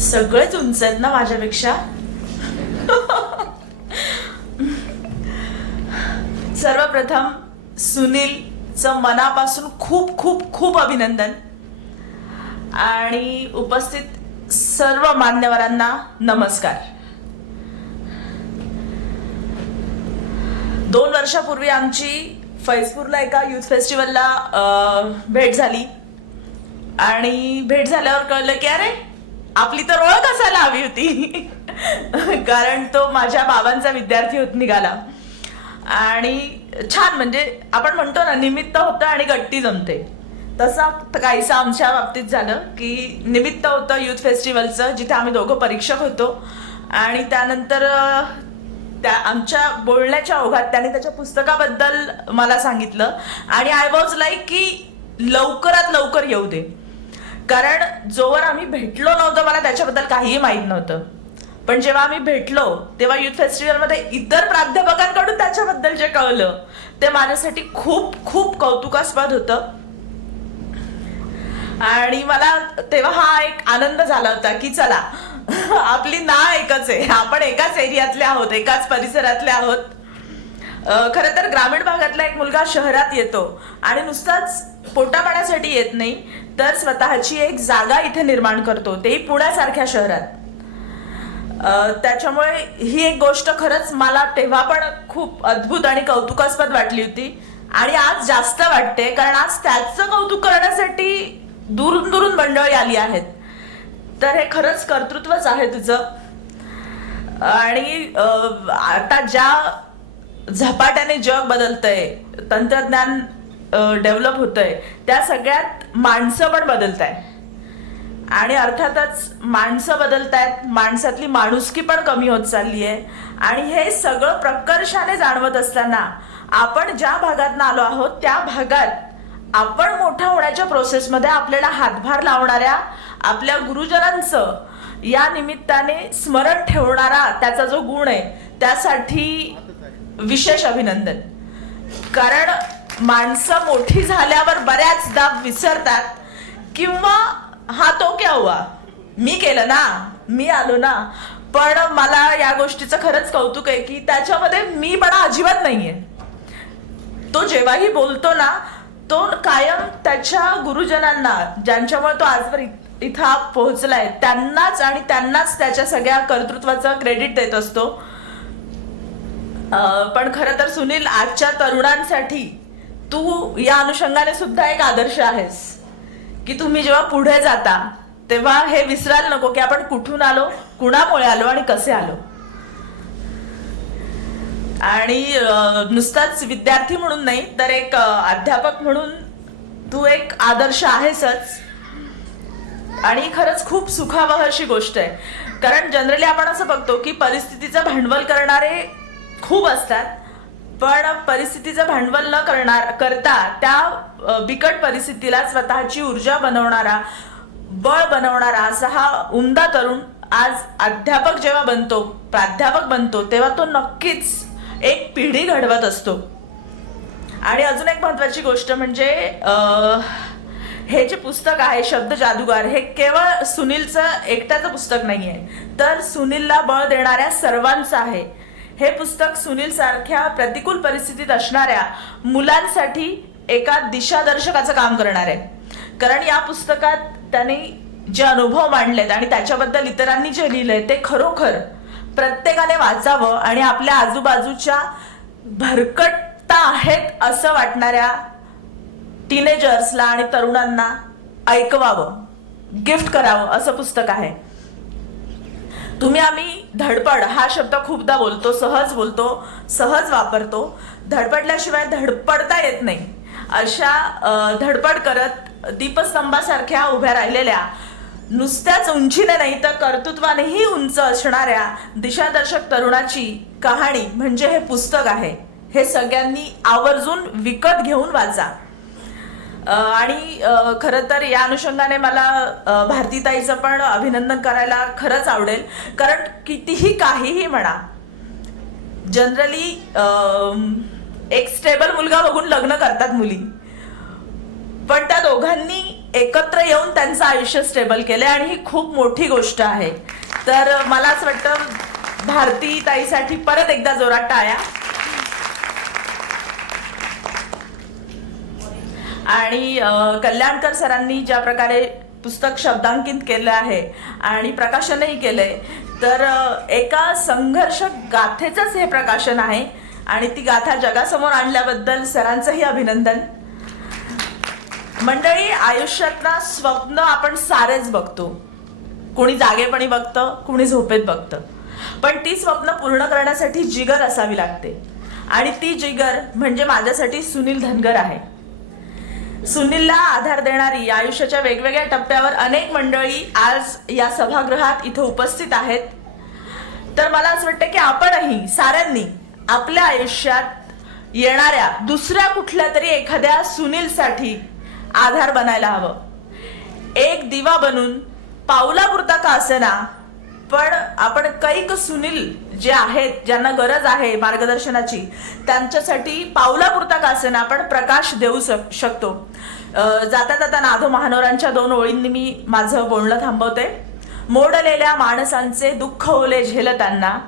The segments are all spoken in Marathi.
सगळेच उंच आहेत ना माझ्यापेक्षा. सर्वप्रथम सुनीलचं मनापासून खूप खूप खूप अभिनंदन आणि उपस्थित सर्व मान्यवरांना नमस्कार. 2 वर्षापूर्वी आमची फैजपूरला एका युथ फेस्टिवलला भेट झाली आणि भेट झाल्यावर कळलं की अरे आपली तर ओळख असायला हवी होती. कारण तो माझ्या बाबांचा विद्यार्थी निघाला आणि छान, म्हणजे आपण म्हणतो ना निमित्त होतं आणि गट्टी जमते, तसं काहीसं आमच्या बाबतीत झालं की निमित्त होतं युथ फेस्टिवलचं, जिथे आम्ही दोघं परीक्षक होतो आणि त्यानंतर त्या आमच्या बोलण्याच्या ओघात त्याने त्याच्या पुस्तकाबद्दल मला सांगितलं आणि आय वॉज लाईक की लवकरात लवकर येऊ दे, कारण जोवर आम्ही भेटलो नव्हतं मला त्याच्याबद्दल काहीही माहीत नव्हतं. पण जेव्हा आम्ही भेटलो तेव्हा युथ फेस्टिवलमध्ये इतर प्राध्यापकांकडून त्याच्याबद्दल जे कळलं ते माझ्यासाठी खूप खूप कौतुकास्पद होतं आणि मला तेव्हा हा एक आनंद झाला होता की चला आपली नाळ एकच आहे, आपण एकाच एरियातले आहोत, एकाच परिसरातले आहोत. खरं तर ग्रामीण भागातला एक मुलगा शहरात येतो आणि नुसताच पोटापाण्यासाठी येत नाही तर स्वतःची एक जागा इथे निर्माण करतो, तेही पुण्यासारख्या शहरात. त्याच्यामुळे ही एक गोष्ट खरंच मला तेव्हा पण खूप अद्भुत आणि कौतुकास्पद वाटली होती आणि आज जास्त वाटते, कारण आज त्याचं कौतुक करण्यासाठी दुरून दुरून मंडळी आली आहेत. तर हे खरंच कर्तृत्वच आहे तुझं. आणि आता ज्या झपाट्याने जग बदलतंय, तंत्रज्ञान डेव्हलप होतंय, त्या सगळ्यात माणसं पण बदलत आहे आणि अर्थातच माणसं बदलतायत, माणसातली माणुसकी पण कमी होत चालली आहे. आणि हे सगळं प्रकर्षाने जाणवत असताना आपण ज्या भागातून आलो आहोत त्या भागात आपण मोठा होण्याच्या प्रोसेसमध्ये आपल्याला हातभार लावणाऱ्या आपल्या गुरुजनांचं या निमित्ताने स्मरण ठेवणारा त्याचा जो गुण आहे त्यासाठी विशेष अभिनंदन. कारण माणसं मोठी झाल्यावर बऱ्याचदा विसरतात किंवा हा तो क्या हुआ, मी केलं ना, मी आलो ना. पण मला या गोष्टीचं खरंच कौतुक आहे की त्याच्यामध्ये मी पण अजिबात नाहीये. तो जेव्हाही बोलतो ना तो कायम त्याच्या गुरुजनांना, ज्यांच्यामुळे तो आजवर इथं पोहोचलाय, त्यांनाच आणि त्यांनाच त्याच्या सगळ्या कर्तृत्वाचं क्रेडिट देत असतो. पण खरं तर सुनील, आजच्या तरुणांसाठी तू या अनुषंगाने सुद्धा एक आदर्श आहेस की तुम्ही जेव्हा पुढे जाता तेव्हा हे विसरायला नको की आपण कुठून आलो, कुणामुळे आलो आणि कसे आलो. आणि नुसताच विद्यार्थी म्हणून नाही तर एक अध्यापक म्हणून तू एक आदर्श आहेसच. आणि खरंच खूप सुखावह अशी गोष्ट आहे, कारण जनरली आपण असं बघतो की परिस्थितीचं भांडवल करणारे खूप असतात, पण परिस्थितीचं भांडवल न करता त्या बिकट परिस्थितीला स्वतःची ऊर्जा बनवणारा, बळ बनवणारा असा हा उमदा तरुण आज अध्यापक जेव्हा बनतो, प्राध्यापक बनतो, तेव्हा तो नक्कीच एक पिढी घडवत असतो. आणि अजून एक महत्वाची गोष्ट म्हणजे हे जे पुस्तक आहे शब्द जादूगार, हे केवळ सुनीलचं एकट्याचं पुस्तक नाहीये, तर सुनीलला बळ देणाऱ्या सर्वांचं आहे. हे पुस्तक सुनील सारख्या प्रतिकूल परिस्थितीत असणाऱ्या मुलांसाठी एका दिशादर्शकाचं काम करणार आहे. कारण या पुस्तकात त्याने जे अनुभव मांडलेत आणि त्याच्याबद्दल इतरांनी जे लिहिलंय ते खरोखर प्रत्येकाने वाचावं आणि आपल्या आजूबाजूच्या भरकटता आहेत असं वाटणाऱ्या टीनेजर्सला आणि तरुणांना ऐकवावं, गिफ्ट करावं असं पुस्तक आहे. तुम्ही आम्ही धडपड हा शब्द खूपदा बोलतो, सहज वापरतो. धडपडल्याशिवाय धडपडता येत नाही. अशा धडपड करत दीपस्तंभासारख्या उभ्या राहिलेल्या, नुसत्याच उंचीने नाही तर कर्तृत्वानेही उंच असणाऱ्या दिशादर्शक तरुणाची कहाणी म्हणजे हे पुस्तक आहे. हे सगळ्यांनी आवर्जून विकत घेऊन वाचा. आणि खरं तर या अनुषंगाने मला भारतीताईचं पण अभिनंदन करायला खरंच आवडेल, कारण कितीही काहीही म्हणा, जनरली एक स्टेबल मुलगा बघून लग्न करतात मुली, पण त्या दोघांनी एकत्र येऊन त्यांचं आयुष्य स्टेबल केलंय आणि ही खूप मोठी गोष्ट आहे. तर मला असं वाटतं भारती ताईसाठी परत एकदा जोरात टाळ्या. आणि कल्याणकर सरांनी ज्या प्रकारे पुस्तक शब्दांकित केलं आहे आणि प्रकाशनही केलंय, तर एका संघर्ष गाथेचंच हे प्रकाशन आहे आणि ती गाथा जगासमोर आणल्याबद्दल सरांचंही अभिनंदन. मंडळी, आयुष्यातला स्वप्न आपण सारेच बघतो. कोणी जागेपणी बघतं, कोणी झोपेत बघतं, पण ती स्वप्न पूर्ण करण्यासाठी जिगर असावी लागते आणि ती जिगर म्हणजे माझ्यासाठी सुनील धनगर आहे. सुनीलला आधार देणारी आयुष्याच्या वेगवेगळ्या टप्प्यावर अनेक मंडळी आज या सभागृहात इथे उपस्थित आहेत. तर मला असं वाटतं की आपणही साऱ्यांनी आपल्या आयुष्यात येणाऱ्या दुसऱ्या कुठल्या तरी एखाद्या सुनीलसाठी आधार बनायला हवं. एक दिवा बनून पावलापुरता का असेना, पण आपण कैक सुनील जे आहेत, ज्यांना गरज आहे मार्गदर्शनाची, त्यांच्यासाठी पावलापुरता का असेना आपण प्रकाश देऊ शकतो. जाता जाता नाधो महानोरांच्या 2 ओळींनी मी माझं बोलणं थांबवते. मोडलेल्या माणसांचे दुःख ओले झेलताना,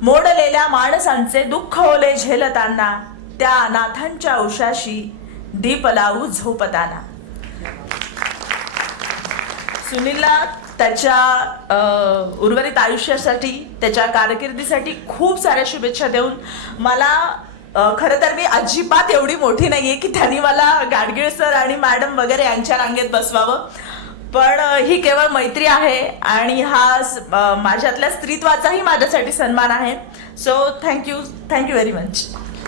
मोडलेल्या माणसांचे दुःख ओले झेलताना, त्या अनाथांच्या उशाशी दीप लावू झोपताना. सुनीलला त्याच्या उर्वरित आयुष्यासाठी, त्याच्या कारकिर्दीसाठी खूप साऱ्या शुभेच्छा देऊन मला खरं तर मी अजिबात एवढी मोठी नाहीये की त्यांनी मला गाडगीळ सर आणि मॅडम वगैरे यांच्या रांगेत बसवावं, पण ही केवळ मैत्री आहे आणि हा माझ्यातल्या स्त्रीत्वाचाही माझ्यासाठी सन्मान आहे. So thank you very much.